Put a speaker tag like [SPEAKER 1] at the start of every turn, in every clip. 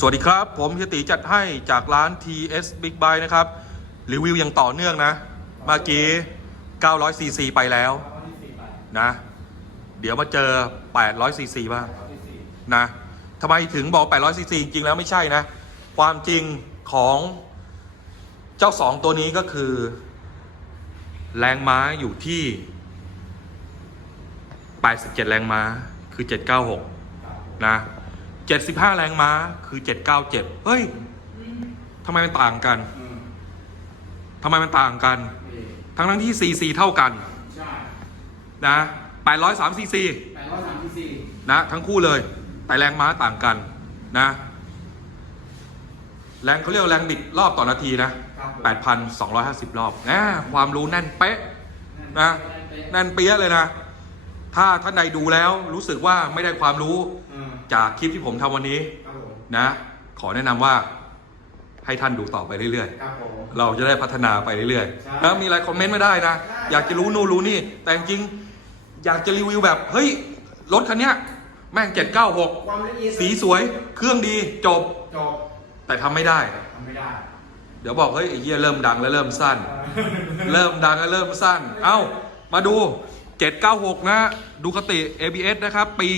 [SPEAKER 1] สวัสดีครับ ผมเฮียตีจัดให้จากร้าน TS Big Buy นะครับ รีวิวอย่างต่อเนื่องนะ เมื่อกี้ 900 cc ไปแล้วนะ เดี๋ยวมาเจอ 800 cc บ้างนะทำไมถึงบอก 800 cc จริงแล้วไม่ใช่นะ ความจริงของเจ้า2ตัวนี้ก็คือ แรงม้าอยู่ที่ 87 แรงม้าคือ 796 นะ 75 แรงม้า คือ 797เฮ้ยทำไมมันต่างกันทำไมมันต่างกัน ทั้งทั้งที่ CC เท่ากัน
[SPEAKER 2] ใช่
[SPEAKER 1] นะ803 CC
[SPEAKER 2] แปดร้อยสามสิบสี่
[SPEAKER 1] นะทั้งคู่เลย แต่แรงม้าต่างกันนะ แรงเขาเรียกว่าแรงบิดรอบต่อนาทีนะ
[SPEAKER 2] ครับผม
[SPEAKER 1] 8,250 รอบนะความรู้แน่นเป๊ะนะแน่นเปี้ยะเลยนะ ถ้าท่านใดดูแล้วรู้สึกว่าไม่ได้ความรู้
[SPEAKER 2] อืม
[SPEAKER 1] จากคลิปที่ผมทำวันนี้
[SPEAKER 2] ครับผม
[SPEAKER 1] นะ ขอแนะนำว่าให้ท่านดูต่อไปเรื่อย
[SPEAKER 2] ครับผม
[SPEAKER 1] ๆ เราจะได้พัฒนาไปเรื่อย
[SPEAKER 2] ใช่
[SPEAKER 1] ๆแล้วมีอะไรคอมเมนต์ไม่ได้นะ
[SPEAKER 2] ใช่
[SPEAKER 1] อยากจะรู้นู่นรู้นี่ แต่จริงๆอยากจะรีวิวแบบ เฮ้ย รถคันเนี้ยแม่ง796
[SPEAKER 2] ความละเอียด
[SPEAKER 1] สีสวยเครื่องดีจบ
[SPEAKER 2] จบ
[SPEAKER 1] แต่ทำไม่ได้
[SPEAKER 2] ทำไม่ได้
[SPEAKER 1] เดี๋ยวบอกเฮ้ยไอ้เหี้ยเริ่มดังแล้วเริ่มสั้น เริ่มดังแล้วเริ่มสั้น เอ้า มาดู 796 นะดูคติ ABS นะครับ ปี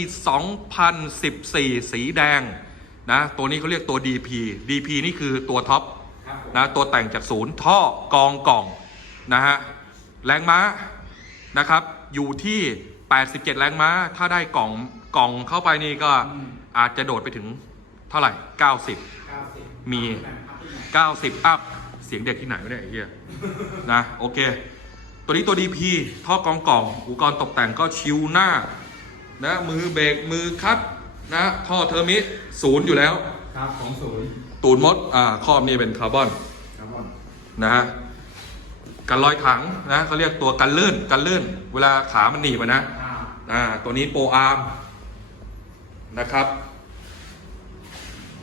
[SPEAKER 1] 2014 สีแดงนะ ตัวนี้เขาเรียกตัว DP DP นี่คือตัวท็อป
[SPEAKER 2] ครับผม
[SPEAKER 1] นะ ตัวแต่งจากศูนย์ท่อกองกล่องนะฮะ แรงม้านะครับ อยู่ที่ 87 แรงม้า ถ้าได้กล่องกล่องเข้าไปนี่ก็อาจจะโดดไปถึงเท่าไหร่ 90
[SPEAKER 2] เก้าสิบ
[SPEAKER 1] มี 90 อัพ เสียงเด็กที่ไหนไม่ได้ไอ้เหี้ยนะ โอเค ตัวนี้ตัว DP ท่อกองกล่องอุปกรณ์ตกแต่งก็ชิวหน้านะมือเบรกมือคัดนะท่อเทอร์มิศูนย์อยู่แล้ว
[SPEAKER 2] ครับของศูนย์
[SPEAKER 1] ตูนมดอ่าครอบนี่เป็นคาร์บอน
[SPEAKER 2] ครับผม
[SPEAKER 1] นะฮะกันรอยถังนะเขาเรียกตัวกันลื่นกันลื่น เวลาขามันหนีบอะนะ
[SPEAKER 2] อ่า
[SPEAKER 1] อ่าตัวนี้โปรอาร์มนะครับ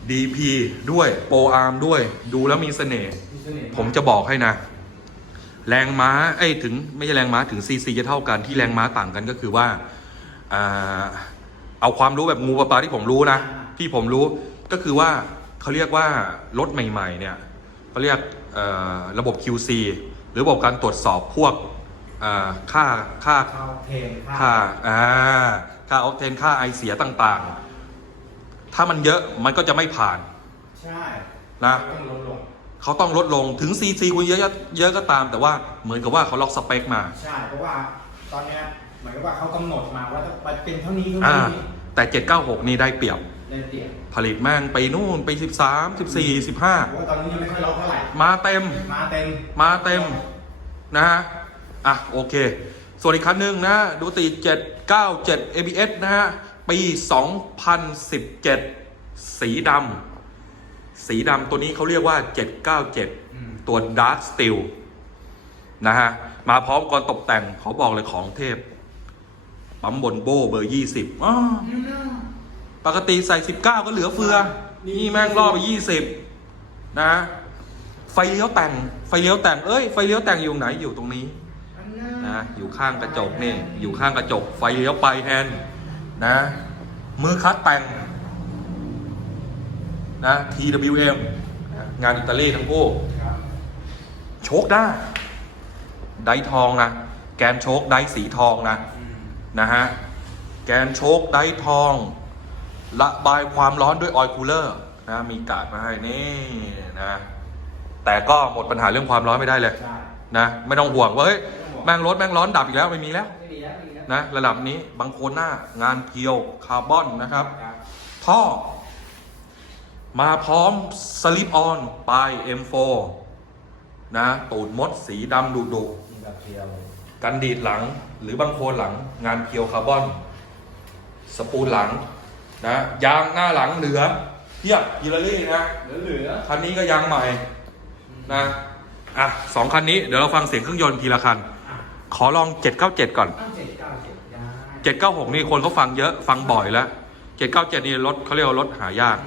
[SPEAKER 1] DP ด้วยโปรอาร์มด้วยดูแล้วมีเสน่ห์
[SPEAKER 2] มีเสน่ห์
[SPEAKER 1] ผมจะบอกให้นะ แรงม้าเอ้ยถึงไม่ใช่แรงม้าถึงซีซีจะเท่ากันที่แรงม้าต่างกันก็คือว่าอ่าเอาความรู้แบบงูปลาปลาที่ผมรู้นะที่ผมรู้ก็คือว่าเขาเรียกว่ารถใหม่ ๆ เนี่ยเขาเรียกเอ่อระบบ QC หรือระบบการตรวจสอบพวกอ่าค่าค่า
[SPEAKER 2] เข้าเพลง
[SPEAKER 1] ค่าอ่าค่าออกเทนค่าไอเสียต่างๆ ถ้ามันเยอะมันก็จะไม่ผ่าน
[SPEAKER 2] ใช่
[SPEAKER 1] นะ
[SPEAKER 2] ต้องลดลง
[SPEAKER 1] เขาต้องลดลงถึง CC คุณเยอะเยอะก็ตาม แต่ว่าเหมือนกับว่าเขาล็อกสเปคมา
[SPEAKER 2] ใช่เพราะว่าตอนเนี้ยเหมือนกับว่าเขากำหนดมาว่าต้องไปเป็นเท่านี้เท่า
[SPEAKER 1] อ่า
[SPEAKER 2] นี้
[SPEAKER 1] แต่ 796 นี่ได้เปรียบ
[SPEAKER 2] เลยเตียบ
[SPEAKER 1] ผลิตแม่งไปนู่นไป 13 14
[SPEAKER 2] เพราะว่าตอนนี้ยังไม่ค่อยล็อกเท่าไหร่
[SPEAKER 1] 15 มาเต็ม
[SPEAKER 2] มาเต็ม
[SPEAKER 1] มาเต็มนะฮะ อะ โอเค ส่วนอีกคันหนึ่งนะดูตี797 ABS นะฮะ ปี 2017 สีดำ สีดำตัวนี้เขาเรียกว่า
[SPEAKER 2] อืม
[SPEAKER 1] 797 ตัว Dark Steel นะฮะ มาพร้อมก่อนตกแต่งเขาบอกเลยของเทพ ปั๊มบนโบเบอร์ 20อ้อปกติใส่ 19 ก็เหลือเฟือ นี่แม่งล่อไป 20นะไฟเลี้ยวแต่ง ไฟเลี้ยวแต่ง เอ้ย ไฟเลี้ยวแต่งอยู่ไหน อยู่ตรงนี้ นะ อยู่ข้างกระจกนี่ อยู่ข้างกระจก ไฟเลี้ยวไปแฮนด์นะ มือคัดแต่ง นะ TWM นะงานอิตาลีทั้งคู่
[SPEAKER 2] ครับ
[SPEAKER 1] โชคได้ ไดทองนะ แกนโชคไดสีทองนะ
[SPEAKER 2] อืม
[SPEAKER 1] นะฮะ แกนโชคไดทอง ระบายความร้อนด้วยออยล์คูลเลอร์นะ มีกาดมาให้นี่นะ แต่ก็หมดปัญหาเรื่องความร้อนไม่ได้เลย
[SPEAKER 2] ใช่
[SPEAKER 1] นะ ไม่ต้องห่วงว่าเฮ้ยแม่งรถแม่งร้อนดับอีกแล้วไม่มีแล้ว
[SPEAKER 2] ไม่ดีแล้วไม่ดีแล้ว
[SPEAKER 1] นะ ระดับนี้บางโคนหน้างานเพียวคาร์บอนนะครับ
[SPEAKER 2] ครับ
[SPEAKER 1] ท่อ มาพร้อมสลิปออนปลาย M4 นะ ตูดมดสีดำดุดุ
[SPEAKER 2] มีแบบเดียว
[SPEAKER 1] กันดีดหลังหรือบางโคนหลังงานเพียวคาร์บอน สปูลหลังนะยางหน้าหลังเหลือเทียบฮิลารี่นะ
[SPEAKER 2] เหลือเหลือ
[SPEAKER 1] คันนี้ก็ยางใหม่นะอะสองคันนี้เดี๋ยวเราฟังเสียงเครื่องยนต์ทีละคัน ขอลอง 797 ก่อน
[SPEAKER 2] ตั้งเจ็ดเก้าเจ็ดได้
[SPEAKER 1] 796 นี่คนเขาฟังเยอะฟังบ่อยแล้ว 797 นี่รถเขาเรียกว่ารถหายาก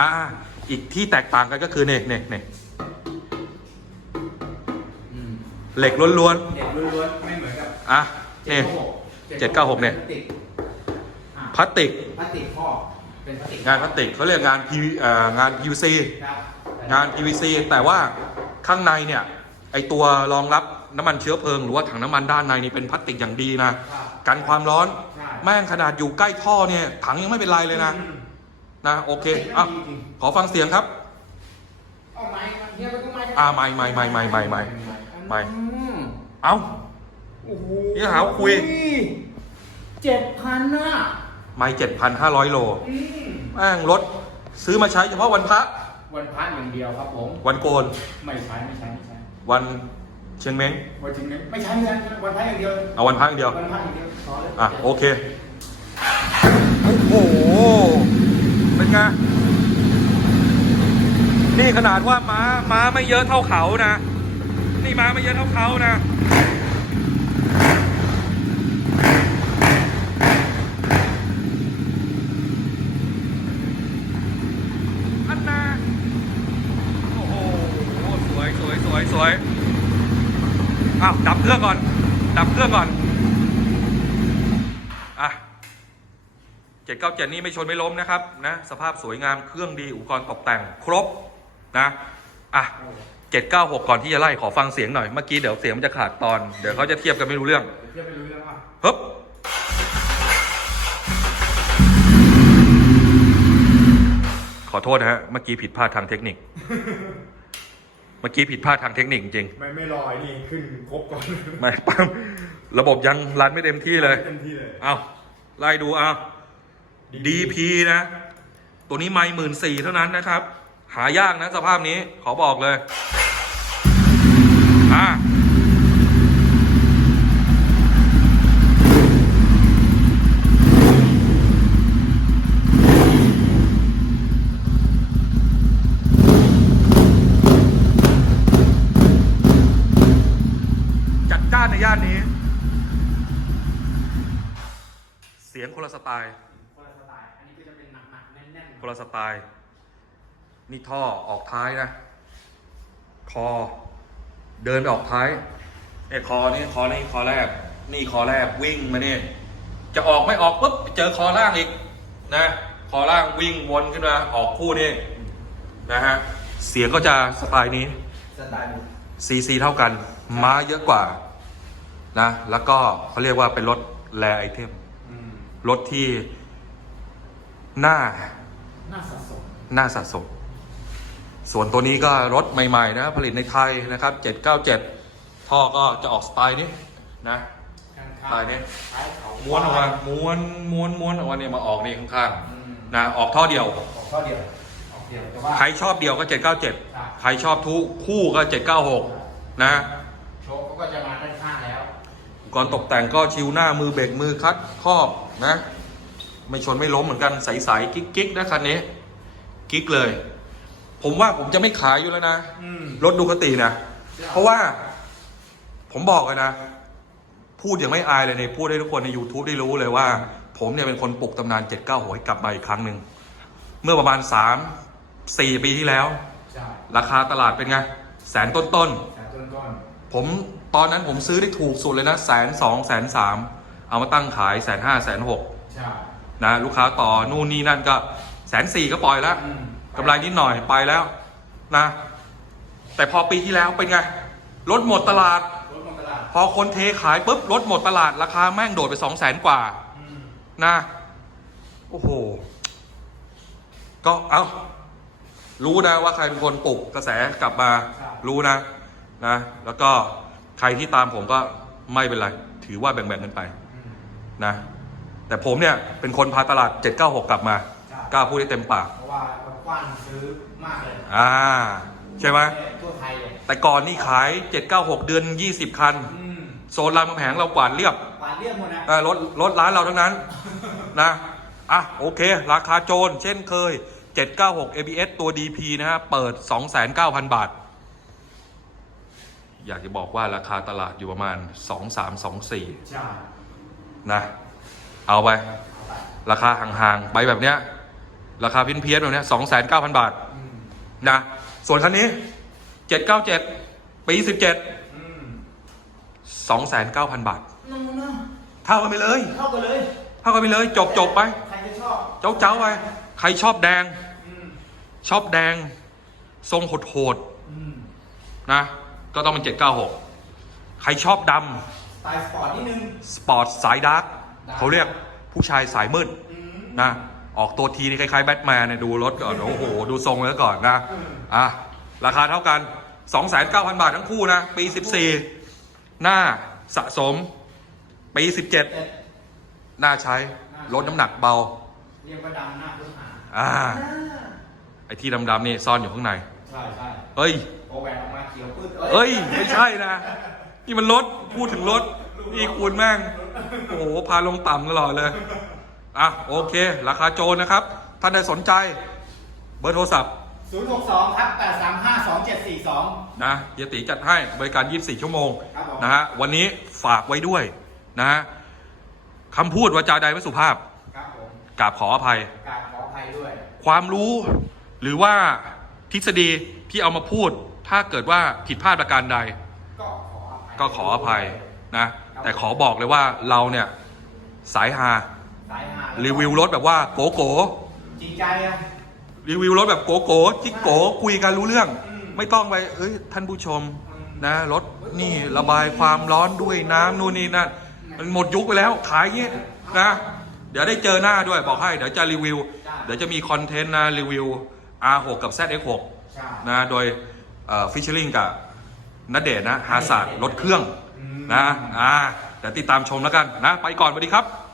[SPEAKER 2] อืม
[SPEAKER 1] อ่า อีกที่แตกต่างกันก็คือเนี่ยเนี่ยเนี่ย
[SPEAKER 2] อืม
[SPEAKER 1] เหล็กล้วน
[SPEAKER 2] เด็กล้วนๆไม่เหมือนกับ
[SPEAKER 1] ๆอะเนี่ย 796เนี่ย
[SPEAKER 2] ติดอะ
[SPEAKER 1] พลาสติก
[SPEAKER 2] พลาสติกข้อเป็นพลาสติก
[SPEAKER 1] งานพลาสติกเขาเรียกงาน P เอ่องาน PVC
[SPEAKER 2] ครับ
[SPEAKER 1] งาน PVC แต่ว่าข้างในเนี่ย ไอตัวรองรับน้ำมันเชื้อเพลิง หรือว่าถังน้ำมันด้านในนี่เป็นพลาสติกอย่างดีนะ
[SPEAKER 2] ครับ
[SPEAKER 1] กันความร้อน
[SPEAKER 2] ใช่
[SPEAKER 1] แม่งขนาดอยู่ใกล้ท่อเนี่ย ถังยังไม่เป็นไรเลยนะ
[SPEAKER 2] อืม
[SPEAKER 1] นะโอเคอะ
[SPEAKER 2] ไม่ดีจริง
[SPEAKER 1] ขอฟังเสียงครับ
[SPEAKER 2] เอาไม้มาเทียบไปก็ไม้
[SPEAKER 1] อ่าไม่ไม่ไม่ไม่ไม่ไม่ไม่
[SPEAKER 2] อืม
[SPEAKER 1] เอ้า
[SPEAKER 2] โอ้โห
[SPEAKER 1] นี่หาว่าคุย
[SPEAKER 2] เจ็ดพันน่ะ
[SPEAKER 1] ไม่เจ็ดพันห้าร้อยโล
[SPEAKER 2] อืม
[SPEAKER 1] แม่งรถซื้อมาใช้เฉพาะวันพระ
[SPEAKER 2] วันพันอย่างเดียวครับผม
[SPEAKER 1] วันโกน
[SPEAKER 2] ไม่ใช้ไม่ใช้ไม่ใช้
[SPEAKER 1] วันเชียงเม้ง
[SPEAKER 2] วันจริงไหมไม่ใช้ไม่ใช้วันพันอย่างเดียว
[SPEAKER 1] เอาวันพระอย่างเดียว
[SPEAKER 2] วันพันอย่างเดียวพอเลย
[SPEAKER 1] อะโอเค โอ้โห เป็นไง นี่ขนาดว่าม้าม้าไม่เยอะเท่าเขานะ นี่ม้าไม่เยอะเท่าเขานะอันนาโอ้โหสวยสวยสวยสวย อ้าว ดับเครื่องก่อน ดับเครื่องก่อน เจ็ดเก้าเจ็ดนี่ไม่ชนไม่ล้มนะครับนะสภาพสวยงามเครื่องดีอุปกรณ์ตกแต่งครบนะอะเจ็ดเก้าหกก่อนที่จะไล่ขอฟังเสียงหน่อยเมื่อกี้เดี๋ยวเสียงมันจะขาดตอนเดี๋ยวเขาจะเทียบกันไม่รู้เรื่อง
[SPEAKER 2] เทียบไม่รู้เรื่องอะ
[SPEAKER 1] ฮึบขอโทษนะฮะเมื่อกี้ผิดพลาดทางเทคนิค เมื่อกี้ผิดพลาดทางเทคนิคจริง
[SPEAKER 2] ไม่ไม่ลอไอ้นี่ขึ้นครบก่อน
[SPEAKER 1] ไม่ปั๊มระบบยังรันไม่เต็มที่เลย
[SPEAKER 2] เต็มที่เลย
[SPEAKER 1] เอาไล่ดูเอา DP นะ ตัวนี้ไม่หมื่นสี่เท่านั้นนะครับ หายากนะสภาพนี้ขอบอกเลย อ่าจัดจ้านในย่านนี้ เสียง
[SPEAKER 2] คนละสไตล์ อันนี้ก็จะเป็นหนักๆแน่น
[SPEAKER 1] คนละสไตล์ นี่ท่อออกท้ายนะ คอ เดินไปออกท้ายเอ้คอนี่คอนี่คอแรก นี่คอแรกวิ่งมาเนี่ยจะออกไม่ออกปุ๊บเจอคอล่างอีกนะ คอล่างวิ่งวนขึ้นมาออกคู่นี่นะฮะเสียงก็จะสไตล์นี้
[SPEAKER 2] ๆสไตล์นี้
[SPEAKER 1] ซีซีเท่ากัน ม้าเยอะกว่านะ แล้วก็เขาเรียกว่าเป็นรถแรไอเทม
[SPEAKER 2] อืม
[SPEAKER 1] รถที่น่า
[SPEAKER 2] น่าสะสม
[SPEAKER 1] น่าสะสม ส่วนตัวนี้ก็รถใหม่ ๆ นะ ผลิตในไทยนะครับ 797 ท่อก็จะออกสไตล์นี้นะ
[SPEAKER 2] ข้าง
[SPEAKER 1] สไตล์นี้
[SPEAKER 2] ท้ายเขา
[SPEAKER 1] ม้วนออกมาม้วนม้วนม้วนออกมาเนี่ยมาออกนี่ข้าง
[SPEAKER 2] อืม
[SPEAKER 1] ๆนะออกท่อเดียว
[SPEAKER 2] ออกข้อเดียวออกเดียวแต่ว่า
[SPEAKER 1] ใครชอบเดียวก็ 797 ใครชอบทุกคู่ก็ 796 นะ
[SPEAKER 2] โชคเขาก็จะมาด้านข้างแล้ว
[SPEAKER 1] อุปกรณ์ตกแต่งก็ชิวหน้ามือเบรกมือคัดครอบนะ ไม่ชนไม่ล้มเหมือนกันใสๆกิ๊กๆนะคันนี้กิ๊กเลย ผมว่าผมจะไม่ขายอยู่แล้วนะ
[SPEAKER 2] อืม
[SPEAKER 1] รถดูคตินะเพราะว่า ผมบอกเลยนะ พูดอย่างไม่อายเลยเนี่ยพูดให้ทุกคนใน YouTube ได้รู้เลยว่า ผมเนี่ยเป็นคนปลุกตำนาน 79หวยกลับมาอีกครั้งหนึ่งเมื่อประมาณ 3 4 ปีที่แล้ว
[SPEAKER 2] ใช่
[SPEAKER 1] ราคาตลาดเป็นไงแสนต้น
[SPEAKER 2] แต่ต้นก้อน
[SPEAKER 1] ๆผมตอนนั้นผมซื้อได้ถูกสุดเลยนะแสนสองแสนสามเอามาตั้งขายแสนห้าแสนหก
[SPEAKER 2] ใช่
[SPEAKER 1] นะลูกค้าต่อนู่นนี่นั่นก็แสนสี่ก็ปล่อยแล้ว
[SPEAKER 2] อืม
[SPEAKER 1] กำไรนิดหน่อยไปแล้วนะ แต่พอปีที่แล้วเป็นไงรถหมดตลาด
[SPEAKER 2] รถบนตลาด
[SPEAKER 1] พอคนเทขายปุ๊บรถหมดตลาดราคาแม่งโดดไปสองแสนกว่า
[SPEAKER 2] อืม
[SPEAKER 1] นะโอ้โห ก็เอารู้นะว่าใครเป็นคนปลุกกระแสกลับมารู้นะนะ แล้วก็ใครที่ตามผมก็ไม่เป็นไร ถือว่าแบ่งๆกันไป
[SPEAKER 2] อืม
[SPEAKER 1] นะ แต่ผมเนี่ยเป็นคนพาตลาด 796 กลับมา
[SPEAKER 2] ใช่
[SPEAKER 1] กล้าพูดได้เต็มปาก
[SPEAKER 2] เพราะว่าเรากว้านซื้อมากเลย
[SPEAKER 1] อ่าใช่ไหม
[SPEAKER 2] ทั่วไทยเลย
[SPEAKER 1] แต่ก่อนนี่ขาย 796 เดือน 20 คัน
[SPEAKER 2] อืม
[SPEAKER 1] โซนรามคำแหงเรากวาดเรียบ
[SPEAKER 2] ปาดเรียบหมดนะ
[SPEAKER 1] เอ่อรถรถร้านเราทั้งนั้น นะอะโอเค ราคาโจรเช่นเคย 796 ABS ตัว DP นะฮะ เปิด 29,000บาท อยากจะบอกว่าราคาตลาดอยู่ประมาณ 2324
[SPEAKER 2] ใช่
[SPEAKER 1] นะ เอาไป
[SPEAKER 2] เอาไป
[SPEAKER 1] ราคาห่างๆ ไปแบบเนี้ย ราคาเพี้ยนๆแบบเนี้ย29,000บาท
[SPEAKER 2] อืม
[SPEAKER 1] นะ ส่วนคันนี้797ปี17
[SPEAKER 2] อืม
[SPEAKER 1] 29,000บาท
[SPEAKER 2] นู่นนะ
[SPEAKER 1] เท่ากันไปเลย
[SPEAKER 2] เข้ากันเลย
[SPEAKER 1] เท่ากันไปเลย จบจบๆไป
[SPEAKER 2] ใครจะชอบ
[SPEAKER 1] เจ้าเจ้าๆไป ใครชอบแดง
[SPEAKER 2] อืม
[SPEAKER 1] ชอบแดง ทรงโหด
[SPEAKER 2] อืม
[SPEAKER 1] ๆนะ ก็ต้องเป็น796ใครชอบด
[SPEAKER 2] สไตล์สปอร์ตนิดนึงำ
[SPEAKER 1] สปอร์ตสายดาร์ก เขาเรียกผู้ชายสายมืด
[SPEAKER 2] อืม
[SPEAKER 1] นะออกตัวทีนี่คล้ายๆแบทแมนเนี่ยดูรถก่อนโอ้โห ดูทรงแล้วก่อนนะ
[SPEAKER 2] อืม
[SPEAKER 1] อะราคาเท่ากัน 29,000 บาททั้งคู่นะ ปี 14 หน้าสะสม ปี
[SPEAKER 2] เจ็ด
[SPEAKER 1] 17 หน้าใช้ลดน้ำหนักเบา
[SPEAKER 2] เรียกว่าดำหน้าพื้นหา
[SPEAKER 1] อ่าไอ้ที่ดำๆนี่ซ่อนอยู่ข้างใน
[SPEAKER 2] ใช่ใช่
[SPEAKER 1] เอ้ย
[SPEAKER 2] โอแหวนออกมาเขียวปื้ด
[SPEAKER 1] เอ้ย ไม่ใช่นะ นี่มันรถพูดถึงรถนี่คุณแม่ง โอ้โหพาลงต่ำตลอดเลย อะ โอเค ราคาโจรนะครับ ท่านใดสนใจ เบอร์โทรศัพท์
[SPEAKER 2] ศูนย์หกสองครับแปดสามห้าสองเจ็ดสี่สอง
[SPEAKER 1] นะเฮียตีจัดให้บริการ 24 ชั่วโมง
[SPEAKER 2] ครับผม
[SPEAKER 1] นะฮะ วันนี้ฝากไว้ด้วย นะฮะคำพูดวาจาใดไม่สุภาพ
[SPEAKER 2] ครับผม
[SPEAKER 1] กราบขออภัย
[SPEAKER 2] กราบขออภัยด้วย
[SPEAKER 1] ความรู้หรือว่าทฤษฎีที่เอามาพูด ถ้าเกิดว่าผิดพลาดประการใด
[SPEAKER 2] ก็ขออภัย
[SPEAKER 1] ก็ขออภัยนะ แต่ขอบอกเลยว่าเราเนี่ยสายฮา
[SPEAKER 2] สายหา
[SPEAKER 1] รีวิวรถแบบว่าโกโก
[SPEAKER 2] จริงใจอะ
[SPEAKER 1] รีวิวรถแบบโกโกจิกโกคุยกันรู้เรื่อง
[SPEAKER 2] อืม
[SPEAKER 1] ไม่ต้องไปเอ้ยท่านผู้ชมนะรถนี่ระบายความร้อนด้วยน้ำนู่นนี่นั่นมันหมดยุคไปแล้วขายเงี้ยนะเดี๋ยวได้เจอหน้าด้วยบอกให้เดี๋ยวจะรีวิว เดี๋ยวจะมีคอนเทนต์นะรีวิว R6 กับ ZX6
[SPEAKER 2] ใช่
[SPEAKER 1] นะโดยฟิชเชอร์ลิงกับนัดเดทนะฮาศาสตร์รถเครื่อง
[SPEAKER 2] อืม
[SPEAKER 1] นะอ่าเดี๋ยวติดตามชมแล้วกันนะ ไปก่อนสวัสดีครับ